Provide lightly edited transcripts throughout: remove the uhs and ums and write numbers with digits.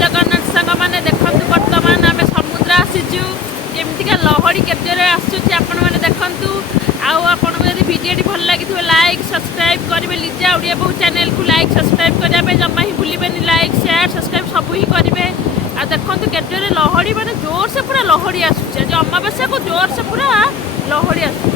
जगन्नाथ सांग मैंने देखु बर्तमान आम समुद्र आसीचु केमतिका लहड़ी केते आसूँ आपण मैंने देखु आपको यदि भिडियो भल लगी लाइक सब्सक्राइब करेंगे लिजा ओडिया बहु चैनल को लाइक सब्सक्राइब करने जमा ही भूलें लाइक शेयर सब्सक्राइब सब ही करेंगे आ देखो केते लहड़ी मैंने जोर से पूरा लहड़ी आसूँ जो अमावास्या को जोर से पूरा लहड़ी आसूँ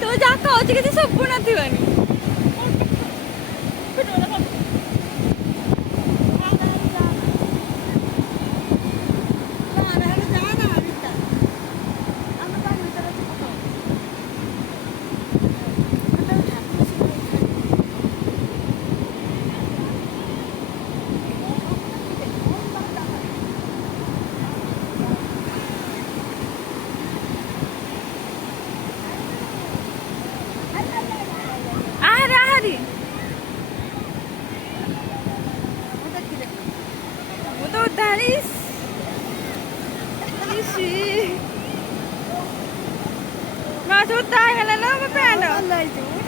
तू जहाँ कौच के सब बुना थी Masuk tayo na lang, mapano?